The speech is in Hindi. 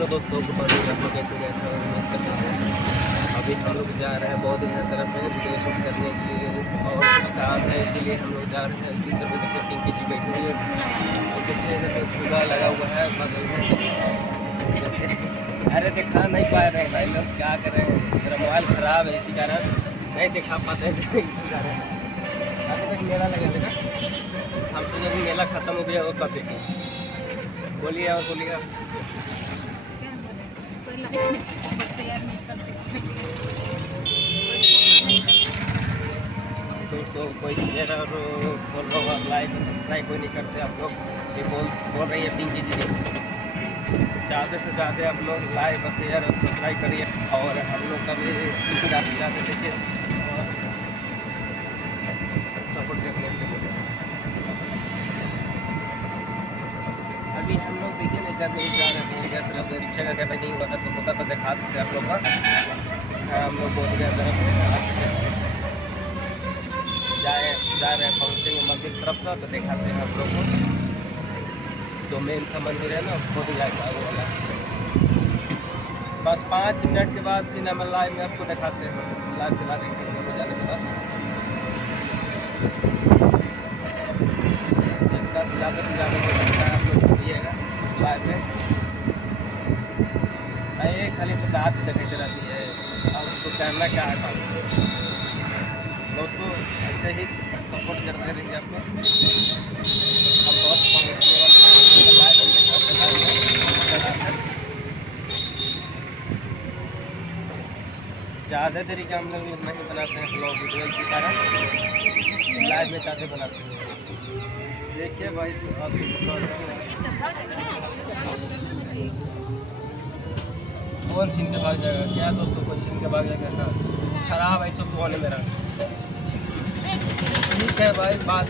हेलो दोस्तों, गुड मॉर्निंग। आप लोग कैसे गए थे? उम्मीद करते हैं अभी हम लोग जा रहे हैं बहुत ही तरफ में वीडियो शूट करने के लिए और कुछ काम है, इसीलिए हम लोग जा रहे हैं। इसी तरह देखिए पिंकी जी बैठी हुई है और देखिए इधर पे झूला लगा हुआ है बगल में। अरे दिखा नहीं पा रहे हैं भाई लोग, क्या करें, मेरा मोबाइल ख़राब है इसी कारण नहीं दिखा पाते हैं इसी कारण। अभी तक मेला लगा देगा, हमसे जब मेला ख़त्म हो गया वो कब देखेंगे? बोलिए और बोलिए। दोस्तों कोई शेयर और फॉलो और लाइक और सब्सक्राइब कोई नहीं करते आप लोग, ये बोल रही है पिंकी जी। ज़्यादा से ज़्यादा आप लोग लाइक और शेयर और सब्सक्राइब करिए और हम लोग का भी ज़्यादा देखिए और सपोर्ट करने के लिए। अभी हम लोग देखिए ना इधर नहीं जा रहे हैं, इधर तरफ रिक्शा का कहना नहीं हुआ था तो होता तो दिखा देते आप लोग का। हम लोग बोल गया तरफ जा रहे हैं, पहुँचेंगे मंदिर तरफ का तो दिखाते हैं आप लोग को। जो मेन सा मंदिर है ना वो भी जाएगा वो वाला। बस 5 मिनट के बाद फिर हम लाइव में आपको दिखाते हैं, लाइव चला देंगे हो जाने के बाद। जितना ज़्यादा से ज़्यादा हो सकता है आप लोग करिएगा लाइव में। ये खाली तो दाँत दिखाई दे रही है और उसको करना क्या है काम। दोस्तों ऐसे ही सपोर्ट करते रहिए आप लोग। हम बहुत पहुँचने ज़्यादा देरी का हम लोग नहीं बनाते हैं ब्लॉग वीडियो, इसी कारण लाइव में ज़्यादा बनाते हैं। देखिए भाई अभी कौन छीन के भाग जाएगा क्या दोस्तों? कोई छीन के भाग जाएगा क्या? खराब है सब फोन है मेरा। ठीक है भाई, बात